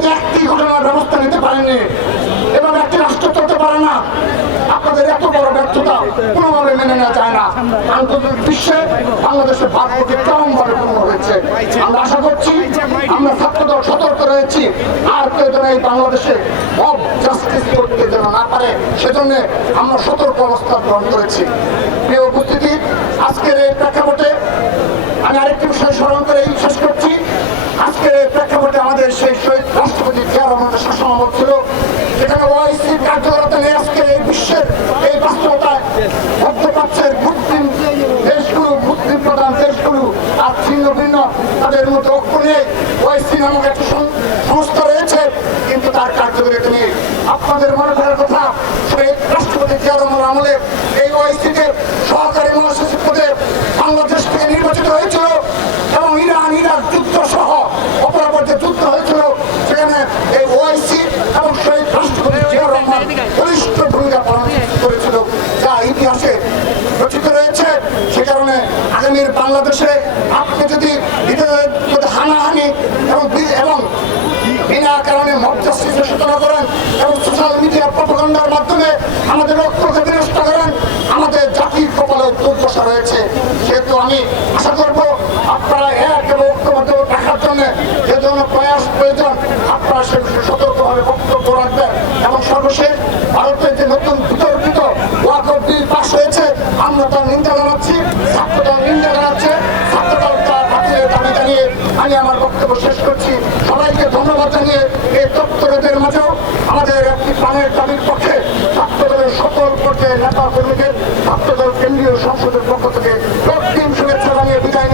কিন্তু একটি ঘটনার ব্যবস্থা নিতে পারেননি এবং একটি রাষ্ট্র চলতে পারে না। আপনাদের এত বড় ব্যর্থতা কোনোভাবে মেনে নেওয়া যায় না। আন্তর্জাতিক বিশ্বে বাংলাদেশের ভাগ্যকে চরমভাবে পূর্ণ হয়েছে। আমরা আশা করছি, আমরা ছাত্রদল সতর্ক রয়েছি, আর কেউ যেন এই বাংলাদেশে মব জাস্টিস করতে যেন না পারে, সেজন্য আমরা সতর্ক অবস্থা গ্রহণ করেছি। প্রিয় উপস্থিতি, আজকের এই প্রেক্ষাপটে আমি আরেকটি বিষয় স্মরণ করে শেষ করছি। আজকের এই প্রেক্ষাপটে আমাদের সেই শহীদ রাষ্ট্রপতি জিয়া রহমানের শাসনামল ছিল, যেখানে ওআইসির কার্যকরতা নিয়ে আজকে এই বিশ্বের এই বাস্তবতায় মধ্যপ্রাচ্যের মুসলিম দেশগুলো, মুসলিম প্রধান দেশগুলো আর ছিন্ন ভিন্ন তাদের মধ্যে ঐক্য নিয়ে ওআইসি নামক একটা সংস্থা রয়েছে, কিন্তু তার কার্যকরিতা নিয়ে আপনাদের মনে করার কথা, শহীদ রাষ্ট্রপতি জিয়া রহমানের আমলে এই ওআইসিতে সহকারী মহাসচিব পদে বাংলাদেশ থেকে নির্বাচিত হয়েছিল এবং ইরান ইরাক যুদ্ধ সহ অপরাপর যে যুদ্ধ হয়েছিল সেখানে এই ওআইসি এবং শহীদ রাষ্ট্রপতি জিয়া রহমান বলিষ্ঠ ভূমিকা পালন করেছিল, যা ইতিহাসে রচিত রয়েছে। সে কারণে আগামীর বাংলাদেশে আপনি যদি হানাহানি এবং বিনা কারণে মধ্যস্থিতির সূচনা করেন এবং সোশ্যাল মিডিয়া প্রপাগান্ডার মাধ্যমে আমাদের ঐক্যকে বিনষ্ট করেন, আমাদের জাতির কপালে দুর্দশা রয়েছে। সেহেতু আমি আশা করব আপনারা এক এবং ঐক্যবদ্ধ রাখার জন্য যে ধরনের প্রয়াস প্রয়োজন আপনারা সে বিষয়ে সতর্কভাবে বক্তব্য রাখবেন। এবং সর্বশেষ ভারতের যে নতুন বিতর্কিত ওয়াকফ বিল পাস হয়েছে, আমরা তার নিন্দা জানাচ্ছি, ছাত্রদল নিন্দা জানাচ্ছে। ছাত্রদল তার বাতিলের দাবি জানিয়ে আমি আমার বক্তব্য শেষ করছি। সবাইকে ধন্যবাদ জানিয়ে এই তৎপরদের মাঝেও আমাদের একটি প্রাণের দাবির পক্ষে ছাত্রদলের সকল পর্যায়ের নেতা কর্মীদের ছাত্রদল কেন্দ্রীয় সংসদের পক্ষ থেকে প্রত্যেক শুভেচ্ছা জানিয়ে বিদায়